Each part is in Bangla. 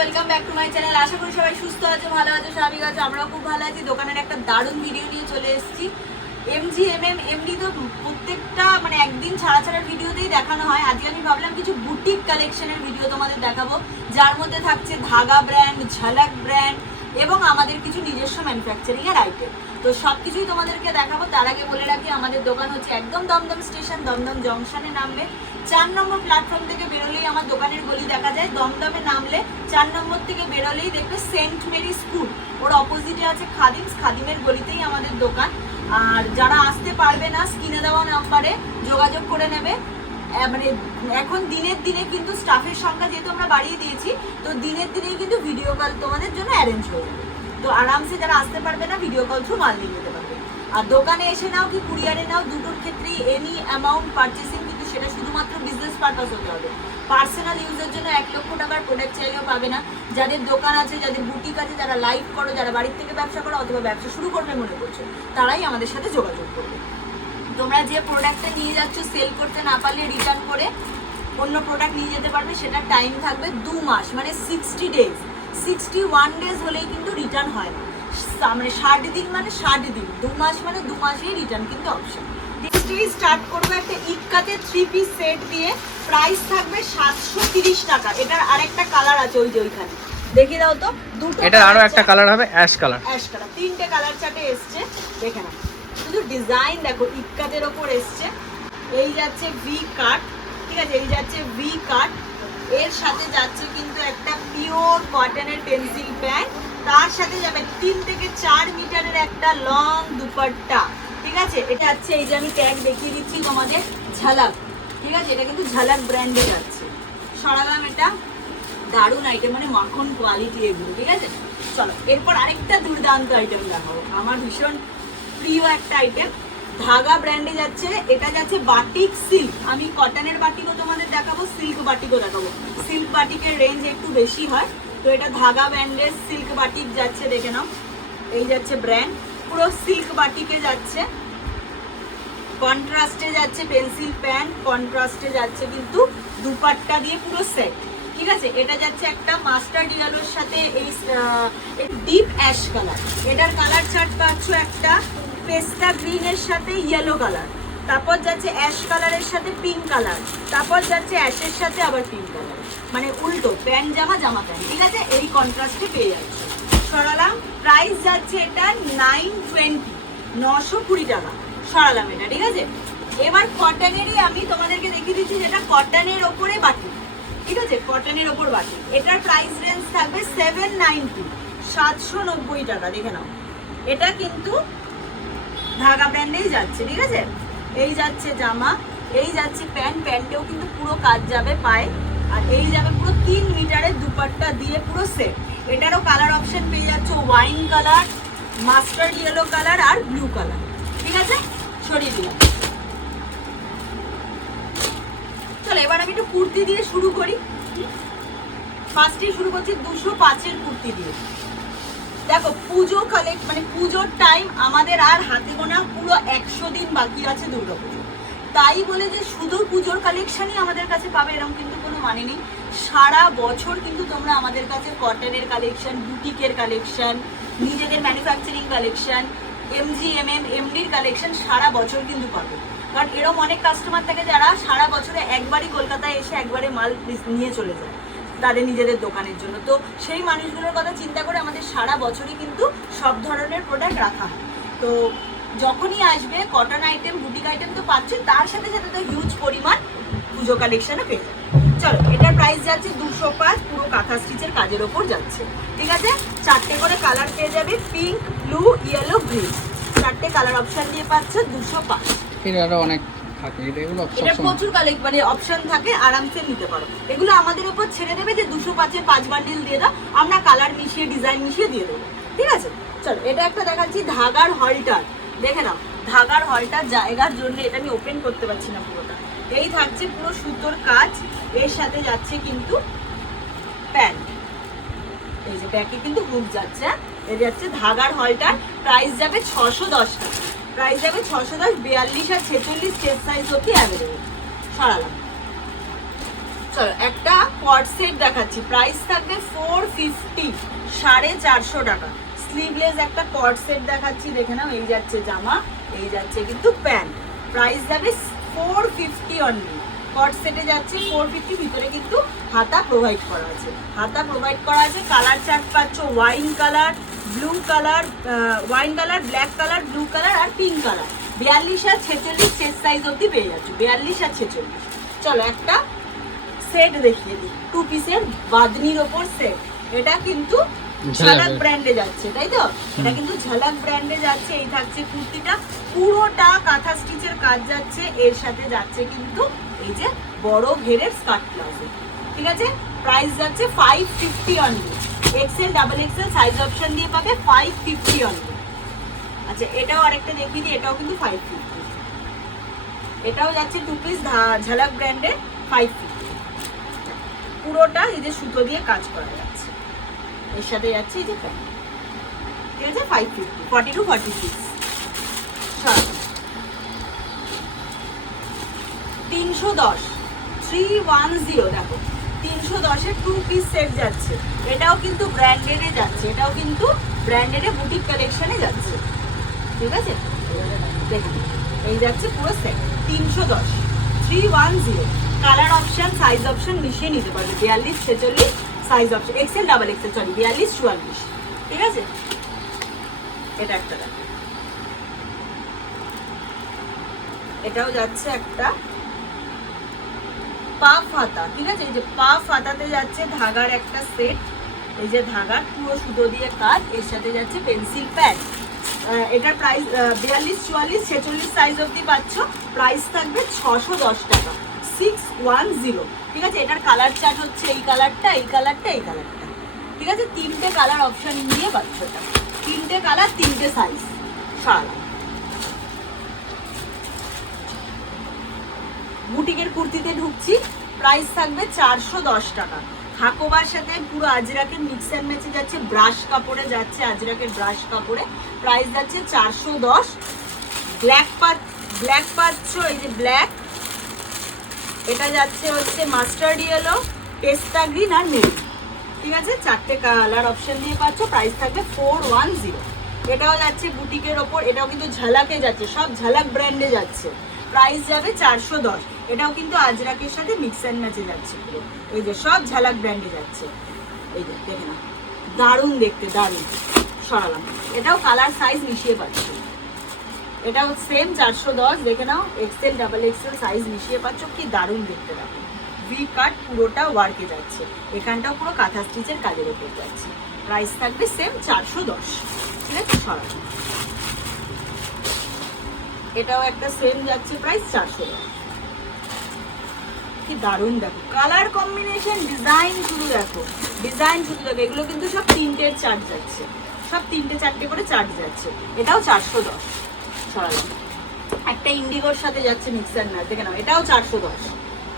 Welcome back to my channel আশা করি সবাই সুস্থ আছে, ভালো আছে, স্বাভাবিক আছে, আমরাও খুব ভালো আছি। দোকানের একটা দারুণ ভিডিও নিয়ে চলে এসেছি। এম জি এম এম এমনি তো প্রত্যেকটা মানে একদিন ছাড়া ছাড়া ভিডিওতেই দেখানো হয়। আজকে আমি ভাবলাম কিছু বুটিক কালেকশনের ভিডিও তোমাদের দেখাবো। যার মধ্যে থাকছে ধাগা ব্র্যান্ড ঝালাক ব্র্যান্ড এবং আমাদের কিছু নিজস্ব ম্যানুফ্যাকচারিং এর আইটেম তো সব কিছুই তোমাদেরকে দেখাবো। তার আগে বলে রাখি, আমাদের দোকান হচ্ছে একদম দমদম স্টেশন, দমদম জংশনে নামবে। চার নম্বর প্ল্যাটফর্ম থেকে বেরোলেই আমার দোকানের গলি দেখা যায়। দমদমে নামলে চার নম্বর থেকে বেরোলেই দেখবে সেন্ট মেরি স্কুল ওর অপোজিটে আছে খাদিমস। খাদিমের গলিতেই আমাদের দোকান। আর যারা আসতে পারবে না স্ক্রিনে দেওয়া নাম্বারে যোগাযোগ করে নেবে। মানে এখন দিনের দিনে কিন্তু স্টাফের সংখ্যা যেহেতু আমরা বাড়িয়ে দিয়েছি, তো দিনের দিনেই কিন্তু ভিডিও কল তোমাদের জন্য অ্যারেঞ্জ যাবে। তো আরামসে যারা আসতে পারবে না ভিডিও কল থ্রু মাল নিয়ে যেতে পারবে। আর দোকানে এসে নাও কি কুরিয়ারে নাও, দুটোর ক্ষেত্রেই এনি অ্যামাউন্ট পারচেসিং কিন্তু সেটা শুধুমাত্র বিজনেস পারপাস হতে হবে। পার্সোনাল ইউজের জন্য এক লক্ষ টাকার প্রোডাক্ট চাইলেও পাবে না। যাদের দোকান আছে, যাদের বুটিক আছে, যারা লাইভ করো, যারা বাড়ির থেকে ব্যবসা করো অথবা ব্যবসা শুরু করবে মনে করছ, তারাই আমাদের সাথে যোগাযোগ করবে। তোমরা যে প্রোডাক্টটা নিয়ে যাচ্ছ সেল করতে না পারলে রিটার্ন করে অন্য প্রোডাক্ট নিয়ে যেতে পারবে সেটা টাইম থাকবে দু মাস মানে sixty days sixty one days হলেই কিন্তু রিটার্ন হয়। মানে ষাট দিন মানে ষাট দিন দু মাস মানে দু মাসেই রিটার্ন কিন্তু অপশন স্টার্ট করব একটা ইক্কাতে থ্রি পিস সেট দিয়ে প্রাইস থাকবে সাতশো তিরিশ টাকা। এটার আরেকটা কালার আছে ওই যে ওইখানে। দেখিয়ে দাও তো দুটো এটার আরও একটা কালার হবে অ্যাশ কালার অ্যাশ কালার তিনটে কালার চার্টে এসছে দেখে না শুধু ডিজাইন দেখো ইটকাজের ওপর এসছে। এই যাচ্ছে ভি কাট ঠিক আছে? এই যাচ্ছে ভি কাট এর সাথে যাচ্ছে কিন্তু একটা পিওর কটনের পেন্সিল প্যান্ট তার সাথে যাবে তিন থেকে চার মিটারের একটা লং দুপাট্টা। ঠিক আছে? এটা যাচ্ছে, এই যে আমি ট্যাগ দেখিয়ে দিচ্ছি তোমাদের, ঝালাক। ঠিক আছে? এটা কিন্তু ঝালাক ব্র্যান্ডে যাচ্ছে। সরালাম এটা। দারুণ আইটেম মানে মাখন কোয়ালিটি এগুলো, ঠিক আছে? চলো, এরপর আরেকটা দুর্দান্ত আইটেম দেখাবো। আমার ভীষণ প্রিয় একটা আইটেম ধাগা ব্র্যান্ডে যাচ্ছে, এটা যাচ্ছে বাটিক সিল্ক আমি কটনের বাটিকও তোমাদের দেখাবো সিল্ক বাটিকও দেখাবো। সিল্ক বাটিকের রেঞ্জ একটু বেশি হয়, তো এটা ধাগা ব্র্যান্ডের সিল্ক বাটিক যাচ্ছে, দেখে নাও। এই যাচ্ছে ব্র্যান্ড পুরো সিল্ক বাটিকে যাচ্ছে। কন্ট্রাস্টে যাচ্ছে পেন্সিল প্যান্ট কন্ট্রাস্টে যাচ্ছে কিন্তু দুপাট্টা দিয়ে পুরো সেট ঠিক আছে? এটা যাচ্ছে একটা মাস্টার্ড ইয়েলোর সাথে এই ডিপ অ্যাশ কালার এটার কালার চার্ট পাচ্ছ একটা। পেস্তা গ্রিনের সাথে ইয়েলো কালার তারপর যাচ্ছে অ্যাশ কালারের সাথে পিঙ্ক কালার তারপর যাচ্ছে অ্যাশের সাথে আবার পিঙ্ক কালার মানে উল্টো প্যান্ট জামা জামা প্যান্ট, ঠিক আছে? এই কন্ট্রাস্টে পেয়ে যাচ্ছে। সরালাম প্রাইস যাচ্ছে এটা নাইন টোয়েন্টি নশো কুড়ি টাকা। সরালাম এটা, ঠিক আছে? এবার কটনেরই আমি তোমাদেরকে দেখিয়ে দিচ্ছি যেটা কটনের ওপরে বাটি ঠিক আছে? কটনের ওপর বাটি এটার প্রাইস রেঞ্জ থাকবে সেভেন নাইনটি সাতশো নব্বই টাকা, দেখে নাও। এটা কিন্তু ধাগা প্যান্টেই যাচ্ছে, ঠিক আছে? এই যাচ্ছে জামা, এই যাচ্ছে প্যান্ট, প্যান্টেও কিন্তু পুরো কাজ যাবে পায়ে, আর এই যাবে পুরো তিন মিটারের দুপাট্টা দিয়ে পুরো সেট এটারও কালার অপশন পেয়ে যাচ্ছে wine colour mustard yellow colour আর ব্লু কালার ঠিক আছে? সরিয়ে দিলাম। চলো, এবার আমি একটু কুর্তি দিয়ে শুরু করি। ফার্স্টে শুরু করছি দুশো পাঁচের কুর্তি দিয়ে। দেখো, পুজো কালেক্ট মানে পুজোর টাইম আমাদের আর হাতে গোনা পুরো একশো দিন বাকি আছে দুর্গা পুজো তাই বলে যে শুধু পুজোর কালেকশনই আমাদের কাছে পাবে এরকম কিন্তু কোনো মানে নেই। সারা বছর কিন্তু তোমরা আমাদের কাছে কটনের কালেকশন বুটিকের কালেকশন নিজেদের manufacturing collection MG M M এমডির কালেকশন সারা বছর কিন্তু পাবে। কারণ এরকম অনেক কাস্টমার থাকে যারা সারা বছরে একবারই কলকাতায় এসে একবারে মাল নিয়ে চলে যায়। তাদের নিজেদের দোকানের জন্য। তো সেই মানুষগুলোর কথা চিন্তা করে আমাদের সারা বছরই কিন্তু সব ধরনের প্রোডাক্ট রাখা হয়। তো যখনই আসবে কটন আইটেম বুটিক আইটেম তো পাচ্ছে তার সাথে সাথে তো হিউজ পরিমাণ পুজো কালেকশনও পেয়ে যাবে চলো, এটার প্রাইস যাচ্ছে দুশো পাঁচ, পুরো কাঁথা স্টিচের কাজের ওপর যাচ্ছে। ঠিক আছে? চারটে করে কালার পেয়ে যাবে পিঙ্ক ব্লু ইয়েলো গ্রিন চারটে কালার অপশন দিয়ে পাচ্ছে দুশো পাঁচ। অনেক থাকে এটা এগুলো এটা প্রচুর মানে অপশন থাকে আরামসে নিতে পারো। এগুলো আমাদের উপর ছেড়ে দেবে যে দুশো পাঁচে পাঁচ বান্ডিল দিয়ে দাও আমরা কালার মিশিয়ে ডিজাইন মিশিয়ে দিয়ে দেবো। ঠিক আছে? চলো এটা একটা দেখাচ্ছি ধাগার হলটার দেখে নাও ধাগার হলটার জায়গার জন্য এটা আমি ওপেন করতে পারছি না পুরোটা। এই থাকছে পুরো সুতোর কাজ এর সাথে যাচ্ছে কিন্তু প্যান্ট। এই যে ব্যাকে কিন্তু হুক যাচ্ছে হ্যাঁ? এই যাচ্ছে ধাগার হলটার প্রাইস যাবে ছশো দশ টাকা। প্রাইস যাবে ছশো দশ, বিয়াল্লিশ আর ছেচল্লিশ চেস্ট সাইজ অব্দি অ্যাভেলেবেল সরালাম। চলো, একটা কট সেট দেখাচ্ছি। প্রাইস থাকবে ফোর ফিফটি সাড়ে চারশো টাকা। স্লিভলেস একটা কট সেট দেখাচ্ছি, দেখে নাও, এই যাচ্ছে জামা, এই যাচ্ছে কিন্তু প্যান্ট প্রাইস যাবে ফোর ফিফটি অনলি কট সেটে যাচ্ছে ফোর ফিফটি ভিতরে কিন্তু হাতা প্রোভাইড করা আছে। হাতা প্রোভাইড করা আছে কালার চার্ট পাচ্ছ wine colour blue colour wine colour black colour blue colour আর পিঙ্ক কালার বিয়াল্লিশ আর ছেচল্লিশ চেস্ট সাইজ অবধি পেয়ে যাচ্ছ বিয়াল্লিশ আর ছেচল্লিশ। চলো একটা সেট দেখিয়ে দিই টু পিসের বাদনির ওপর সেট এটা কিন্তু ঝালাক ব্র্যান্ডে যাচ্ছে তাই তো? এটা কিন্তু ঝালাক ব্র্যান্ডে যাচ্ছে এই থাকছে কুর্তিটা। পুরোটা কাঁথা স্টিচের কাজ যাচ্ছে এর সাথে যাচ্ছে কিন্তু এই বড় ঘেরের স্কার্ট প্লাজো ঠিক আছে? প্রাইস যাচ্ছে five fifty only XL double XL size option দিয়ে পাবে ফাইভ ফিফটি অনলি আচ্ছা এটাও আরেকটা দেখিয়ে দিই, এটাও কিন্তু ফাইভ ফিফটি এটাও যাচ্ছে টু পিস ঝালাক ব্র্যান্ডের ফাইভ ফিফটি পুরোটা এই যে সুতো দিয়ে কাজ করা যাচ্ছে। এর সাথে যাচ্ছে এই যে ঠিক আছে? Five fifty forty two forty six দশ। থ্রি ওয়ান জিরো দেখো। তিনশো দশের টু পিস সেট যাচ্ছে। এটাও কিন্তু ব্র্যান্ডেডে যাচ্ছে। এটাও কিন্তু ব্র্যান্ডেডে বুটিক কালেকশনে যাচ্ছে। ঠিক আছে? এই যাচ্ছে পুরো সেট তিনশো দশ three one zero colour option size option মিশিয়ে নিতে পারবে। বিয়াল্লিশ, ছেচল্লিশ size option XL double XL sorry বিয়াল্লিশ, চুয়াল্লিশ। ঠিক আছে? এটা একটা দেখো। এটাও যাচ্ছে একটা পাফ হাতা ঠিক আছে? এই যে পাফ হাতাতে যাচ্ছে ধাগার একটা সেট এই যে ধাগার, পুরো সুতো দিয়ে কাজ, এর সাথে যাচ্ছে পেন্সিল প্যাড এটার প্রাইস বিয়াল্লিশ, চুয়াল্লিশ, ছেচল্লিশ সাইজ অবধি পাচ্ছ। প্রাইস থাকবে ছশো দশ টাকা। সিক্স ওয়ান জিরো ঠিক আছে? এটার কালার চার্ট হচ্ছে এই কালারটা এই কালারটা এই কালারটা ঠিক আছে? তিনটে কালার অপশন নিয়ে পাচ্ছ তিনটে কালার তিনটে সাইজ সারা। বুটিকের কুর্তিতে ঢুকছি। প্রাইস থাকবে চারশো দশ টাকা। হাকোবার সাথে পুরো আজরাকের মিক্স অ্যান্ড ম্যাচে যাচ্ছে ব্রাশ কাপড়ে যাচ্ছে, আজরাকের ব্রাশ কাপড়ে। প্রাইস যাচ্ছে চারশো দশ। ব্ল্যাক পাত ব্ল্যাক পাচ্ছ এই যে ব্ল্যাক এটা যাচ্ছে হচ্ছে মাস্টার্ড ইয়েলো পেস্তা গ্রিন আর মেরুন ঠিক আছে? চারটে কালার অপশন দিয়ে পাচ্ছ প্রাইস থাকবে ফোর ওয়ান জিরো এটাও যাচ্ছে বুটিকের ওপর, এটাও কিন্তু ঝালাকে যাচ্ছে, সব ঝালাক ব্র্যান্ডে যাচ্ছে। প্রাইস যাবে চারশো দশ। এটাও কিন্তু আজরাকের সাথে মিক্স অ্যান্ড ম্যাচে যাচ্ছে এই যে সব ঝালাক ব্র্যান্ডে যাচ্ছে। এই যে, দেখে না দারুণ দেখতে, দারুণ। সরালাম। এটাও কালার সাইজ মিশিয়ে পাচ্ছি। এটাও সেম চারশো দশ, দেখে নাও এক্সেল ডাবল এক্সেল সাইজ মিশিয়ে পাচ্ছ। কি দারুণ দেখতে দেখো। ভি কাট পুরোটা ওয়ার্কে যাচ্ছে। এখানটাও পুরো কাঁথা স্টিচের কাজের উপর যাচ্ছে। প্রাইস থাকবে সেম চারশো দশ। ঠিক আছে? সরানো এটাও একটা সেম যাচ্ছে প্রাইস চারশো দশ। কি দারুণ দেখো। কালার কম্বিনেশন ডিজাইন শুধু দেখো। ডিজাইন শুধু দেখো। এগুলো কিন্তু সব তিনটের চার্জ যাচ্ছে। সব তিনটে চারটে করে চার্জ যাচ্ছে। এটাও চারশো দশ। একটা ইন্ডিগোর সাথে যাচ্ছে মিক্সার না। দেখে নাও, এটাও চারশো দশ।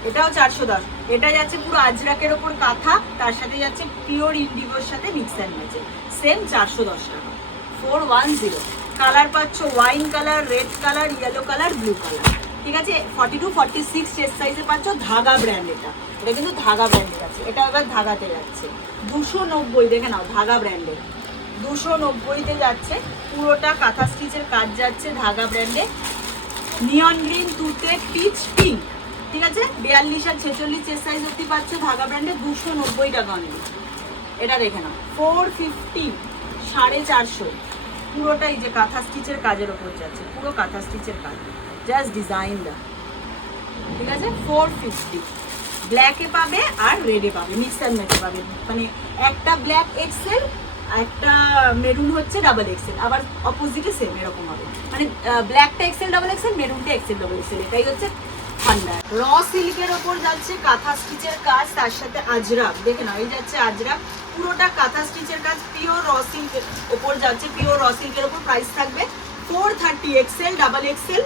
এটাও চারশো দশ। এটা যাচ্ছে পুরো আজরাকের ওপর কাঁথা, তার সাথে যাচ্ছে পিওর ইন্ডিগোর সাথে মিক্সার ম্যাচে সেম চারশো দশ টাকা। ফোর ওয়ান জিরো কালার পাচ্ছ wine colour red colour yellow colour blue colour ঠিক আছে? Forty two forty six chest সাইজে পাচ্ছ ধাগা ব্র্যান্ড এটা। এটা কিন্তু ধাগা ব্র্যান্ডের আছে। এটা এবার ধাগাতে যাচ্ছে। দুশো নব্বই, দেখে নাও, ধাগা ব্র্যান্ডের দুশো নব্বইতে যাচ্ছে। পুরোটা কাঁথা স্টিচের কাজ যাচ্ছে ধাগা ব্র্যান্ডে নিয়ন গ্রিন তুতে পিচ পিঙ্ক ঠিক আছে? বিয়াল্লিশ আর ছেচল্লিশ চেস্ট সাইজ অব্দি পাচ্ছ ধাগা ব্র্যান্ডে দুশো নব্বই টাকা অনলি এটা দেখে নাও। ফোর ফিফটি সাড়ে চারশো। পুরোটাই যে কাঁথা স্টিচের কাজের ওপর যাচ্ছে। পুরো কাঁথা স্টিচের কাজ। জাস্ট ডিজাইন দা ঠিক আছে? ফোর ফিফটি ব্ল্যাকে পাবে আর রেডে পাবে মিক্সার ম্যাচে পাবে। মানে একটা ব্ল্যাক এক্সেল একটা মেরুন হচ্ছে ডাবল এক্সেল আবার অপোজিটে সেম এরকম হবে। মানে ব্ল্যাকটা এক্সেল ডাবল এক্সেল মেরুনটা এক্সেল ডাবল এক্সেল এটাই হচ্ছে ঠান্ডা র সিল্কের ওপর যাচ্ছে কাঁথা স্টিচের কাজ, তার সাথে আজরাক। দেখে নাও, এই যাচ্ছে আজরাক। পুরোটা কাঁথা স্টিচের কাজ পিওর র সিল্কের ওপর যাচ্ছে পিওর র সিল্কের ওপর প্রাইস থাকবে। Four thirty XL double XL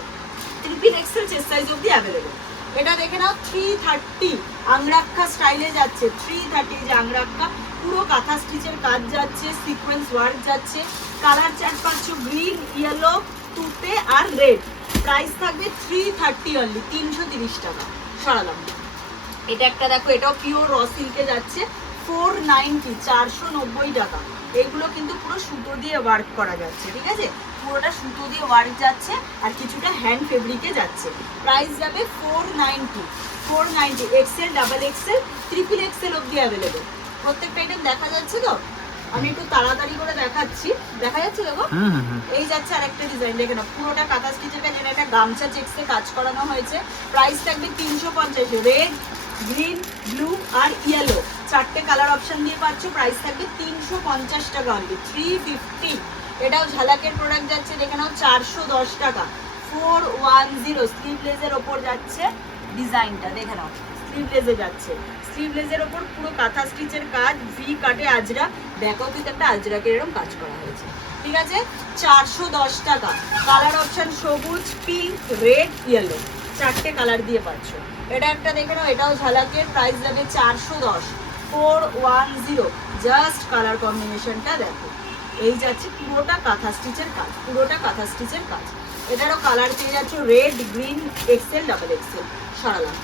triple XL chest size অব্দি অ্যাভেলেবেল এটা দেখে নাও থ্রি থার্টি আংরাক্ষা স্টাইলে যাচ্ছে। থ্রি থার্টি যে আংরাক্ষা পুরো কাঁথা স্টিচের কাজ যাচ্ছে সিকোয়েন্স ওয়ার্ক যাচ্ছে। কালার চার্ট পাচ্ছ গ্রিন ইয়েলো তুতে আর রেড প্রাইস থাকবে থ্রি থার্টি অনলি তিনশো তিরিশ টাকা, সরালাম। এটা একটা দেখো, এটাও পিওর র সিল্কে যাচ্ছে ফোর নাইনটি চারশো নব্বই টাকা। এগুলো কিন্তু পুরো সুতো দিয়ে ওয়ার্ক করা যাচ্ছে, ঠিক আছে? পুরোটা সুতো দিয়ে ওয়ার্ক যাচ্ছে আর কিছুটা হ্যান্ড ফেব্রিকে যাচ্ছে। প্রাইস যাবে four ninety four ninety XL double XL triple XL অব্দি অ্যাভেলেবেল প্রত্যেকটা আইটেম দেখা যাচ্ছে তো? আমি একটু তাড়াতাড়ি করে দেখাচ্ছি। দেখা যাচ্ছে দেখো হুম হুম হুম এই যাচ্ছে আরেকটা ডিজাইন দেখে নাও পুরোটা কাঁথা স্টিচের কাজ এটা একটা গামছা চেক্সে কাজ করানো হয়েছে। প্রাইস থাকবে তিনশো পঞ্চাশ। রেড গ্রিন ব্লু আর ইয়েলো চারটে কালার অপশন দিয়ে পাচ্ছ প্রাইস থাকবে তিনশো পঞ্চাশ টাকা অনলি থ্রি ফিফটি এটাও ঝালাকের প্রোডাক্ট যাচ্ছে দেখে নাও চারশো দশ টাকা। ফোর ওয়ান জিরো স্লিভলেসের ওপর যাচ্ছে ডিজাইনটা দেখে নাও স্লিভলেসে যাচ্ছে। স্লিভলেসের ওপর পুরো কাঁথা স্টিচের কাজ ভি কাটে আজরা দেখো কিন্তু একটা আজরাকে এরকম কাজ করা হয়েছে। ঠিক আছে? চারশো দশ টাকা। কালার অপশন সবুজ পিঙ্ক রেড ইয়েলো চারটে কালার দিয়ে পাচ্ছ। এটা একটা দেখে নাও, এটাও ঝালাকের প্রাইস যাবে চারশো দশ। Four one zero just colour কম্বিনেশনটা দেখো। এই যাচ্ছে পুরোটা কাঁথা স্টিচের কাজ, পুরোটা কাঁথা স্টিচের কাজ। এটারও কালার পেয়ে যাচ্ছ red green XL double XL সরালাম।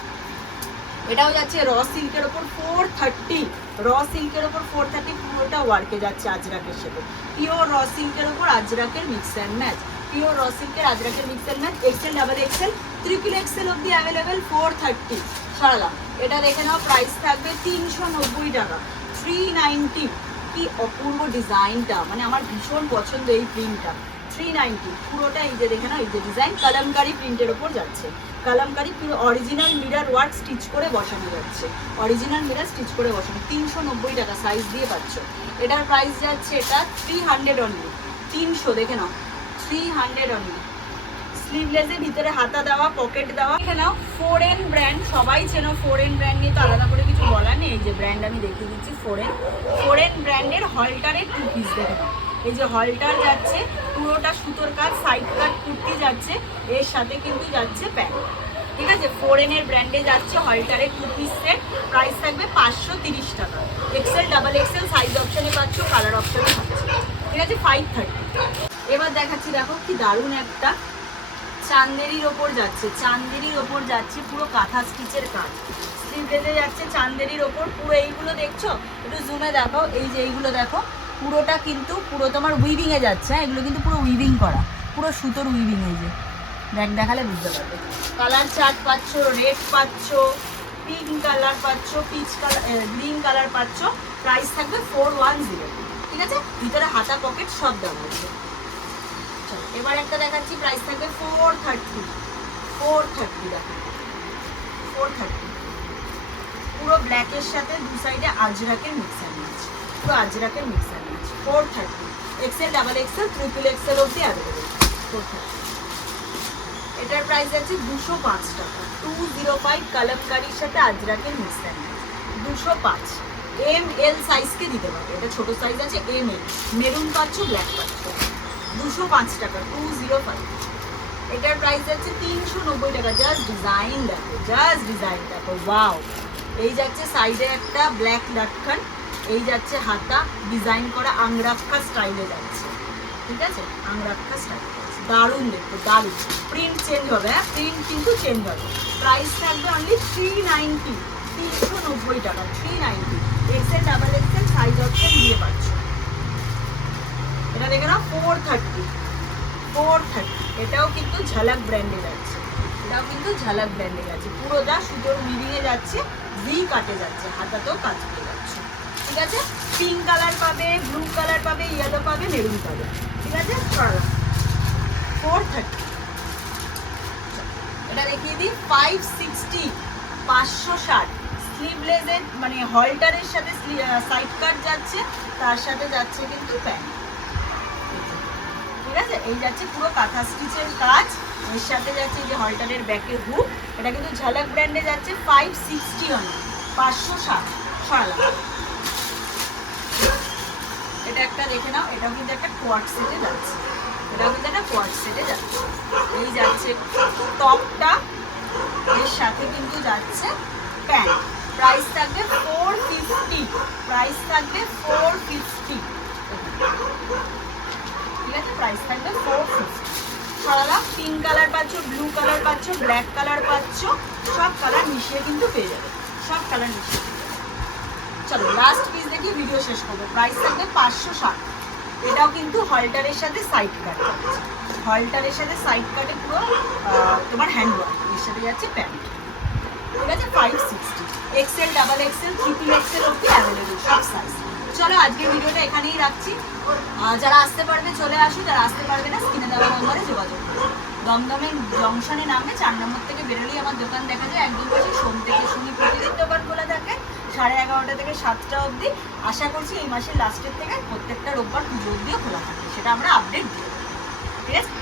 এটাও যাচ্ছে র সিল্কের ওপর ফোর থার্টি র সিল্কের ওপর ফোর থার্টি পুরোটা ওয়ার্কে যাচ্ছে আজরাকের সাথে। পিওর র সিল্কের ওপর আজরাকের mix and match pure raw সিল্কের আজরাকের mix and match XL double XL triple XL অব্দি অ্যাভেলেবেল ফোর থার্টি সরালাম। এটা দেখে নাও প্রাইস থাকবে তিনশো নব্বই টাকা। থ্রি নাইনটি কি অপূর্ব ডিজাইনটা মানে আমার ভীষণ পছন্দ এই প্রিন্টটা। থ্রি নাইনটি পুরোটা এই যে দেখে না এই যে ডিজাইন কালামকারি প্রিন্টের ওপর যাচ্ছে। কালামকারি পুরো অরিজিনাল মিরার ওয়ার্ক স্টিচ করে বসানো যাচ্ছে। অরিজিনাল মিরার স্টিচ করে বসানো, তিনশো নব্বই টাকা সাইজ দিয়ে পাচ্ছ। এটার প্রাইস যাচ্ছে এটা থ্রি হান্ড্রেড অনলি তিনশো, দেখে নাও থ্রি হান্ড্রেড অনলি স্লিভলেসের ভিতরে হাতা দেওয়া পকেট দেওয়া। দেখে ফোরেন ব্র্যান্ড সবাই চেনো ফোরেন ব্র্যান্ড নিয়ে তো আলাদা করে কিছু বলার নেই। এই যে ব্র্যান্ড আমি দেখিয়ে দিচ্ছি ফোরেন ফোরেন ব্র্যান্ডের হলটারের টু পিস দেখে এই যে হলটার যাচ্ছে, পুরোটা সুতোর কাজ সাইড কাট কুর্তি যাচ্ছে, এর সাথে কিন্তু যাচ্ছে প্যান্ট ঠিক আছে? ফোরেনের ব্র্যান্ডে যাচ্ছে হলটারের টু পিস সেট প্রাইস থাকবে পাঁচশো তিরিশ টাকা। এক্সেল ডাবল এক্সেল সাইজ অপশনে পাচ্ছ কালার অপশনে পাচ্ছ। ঠিক আছে? ফাইভ থার্টি এবার দেখাচ্ছি, দেখো কি দারুণ একটা চান্দেরির ওপর যাচ্ছে, চান্দেরির ওপর যাচ্ছে পুরো কাঁথা স্টিচের কাজ। স্লিভলেসে যাচ্ছে চান্দেরির ওপর, পুরো এইগুলো দেখছ? একটু জুমে দেখো এই যে এইগুলো দেখো, পুরোটা কিন্তু, পুরো তোমার উইভিংয়ে যাচ্ছে হ্যাঁ? এগুলো কিন্তু পুরো উইভিং করা, পুরো সুতোর উইভিং এই যে। দেখ, দেখালে বুঝতে পারবে। কালার চার্ট পাচ্ছ রেড পাচ্ছ পিঙ্ক কালার পাচ্ছ পিচ কালার গ্রিন কালার পাচ্ছ প্রাইস থাকবে ফোর ওয়ান জিরো ঠিক আছে? ভিতরে হাতা পকেট সব দেওয়া আছে। এবার একটা দেখাচ্ছি প্রাইস থাকবে ফোর থার্টি ফোর থার্টি দেখো। ফোর থার্টি পুরো ব্ল্যাকের সাথে দু সাইডে আজরাকের মিক্সার ম্যাচ পুরো আজরাকের mix and match four thirty XL double XL triple XL অবধি অ্যাভেলেবেল ফোর থার্টি এটার প্রাইস আছে দুশো পাঁচ টাকা। টু জিরো ফাইভ কালামকারির সাথে আজরাকের মিক্সার ম্যাচ দুশো পাঁচ। এম এল সাইজকে দিতে পারবে। এটা ছোট সাইজ আছে এম এল মেরুন পাচ্ছ ব্ল্যাক পাচ্ছ। দুশো পাঁচ টাকা টু জিরো ফাইভ এটার প্রাইস যাচ্ছে তিনশো নব্বই টাকা। জাস্ট ডিজাইন দেখো জাস্ট ডিজাইন দেখো ওয়াও এই যাচ্ছে সাইডে একটা ব্ল্যাক লাটখান এই যাচ্ছে হাতা ডিজাইন করা আংরাক্কা স্টাইলে যাচ্ছে। ঠিক আছে? আংরাক্কা স্টাইল দারুণ দেখতে, দারুণ। প্রিন্ট চেঞ্জ হবে হ্যাঁ? প্রিন্ট কিন্তু চেঞ্জ হবে। প্রাইস থাকবে অনলি থ্রি নাইনটি তিনশো নব্বই টাকা three ninety XL double XL size option দিয়ে পাচ্ছ। এটা দেখে না ফোর থার্টি ফোর থার্টি এটাও কিন্তু ঝালাক ব্র্যান্ডে যাচ্ছে এটাও কিন্তু ঝালাক ব্র্যান্ডে যাচ্ছে পুরোটা সুতোর মিলিয়ে যাচ্ছে ভি কাটে যাচ্ছে, হাতাতেও কাজ করে যাচ্ছে। ঠিক আছে? পিঙ্ক কালার পাবে ব্লু কালার পাবে ইয়েলো পাবে মেরুন পাবে। ঠিক আছে? ফোর থার্টি এটা দেখিয়ে দিই ফাইভ সিক্সটি পাঁচশো ষাট। স্লিভলেসের মানে হলটারের সাথে সাইড কাট যাচ্ছে, তার সাথে যাচ্ছে কিন্তু প্যান্ট ঠিক আছে? এই যাচ্ছে পুরো কাঁথা স্টিচের কাজ। এর সাথে যাচ্ছে এই যে হলটারের ব্যাকের হুক এটা কিন্তু ঝালাক ব্র্যান্ডে যাচ্ছে ফাইভ সিক্সটি অন পাঁচশো ষাট সরালাম এটা একটা দেখে নাও, এটাও কিন্তু একটা কোয়ার্ট সেটে যাচ্ছে। এটাও কিন্তু একটা কোয়ার্ট সেটে যাচ্ছে। এই যাচ্ছে টপটা এর সাথে কিন্তু যাচ্ছে প্যান্ট প্রাইস থাকবে ফোর ফিফটি প্রাইস থাকবে ফোর ফিফটি ঠিক আছে প্রাইস থাকবে ফোর ফিফটি পিঙ্ক কালার পাচ্ছ ব্লু কালার পাচ্ছ ব্ল্যাক কালার পাচ্ছ, সব কালার মিশিয়ে কিন্তু পেয়ে যাবে। সব কালার মিশিয়ে চলো লাস্ট পিস দেখি ভিডিও শেষ করব। প্রাইস থাকবে পাঁচশো ষাট। এটাও কিন্তু হলটারের সাথে সাইড কাট হলটারের সাথে সাইড কাটে পুরো তোমার হ্যান্ড এর সাথে যাচ্ছে প্যান্ট ঠিক আছে? Five sixty XL double XL triple XL অব্দি অ্যাভেলেবেল সব সাইজ চলো আজকে ভিডিওটা এখানেই রাখছি। যারা আসতে পারবে, চলে আসো। যারা আসতে পারবে না, স্ক্রিনে দেওয়া নম্বরে যোগাযোগ করো। দমদমের জংশনে নামে চার নম্বর থেকে বেরোলেই আমার দোকান দেখা যায়। একদম পাশে সোম থেকে শনি প্রতিদিন দোকান খোলা থাকে, সাড়ে এগারোটা থেকে সাতটা অবধি। আশা করছি এই মাসের লাস্টের থেকে প্রত্যেকটা রোববার পুজো অবধিও খোলা থাকে। সেটা আমরা আপডেট দিই ঠিক আছে?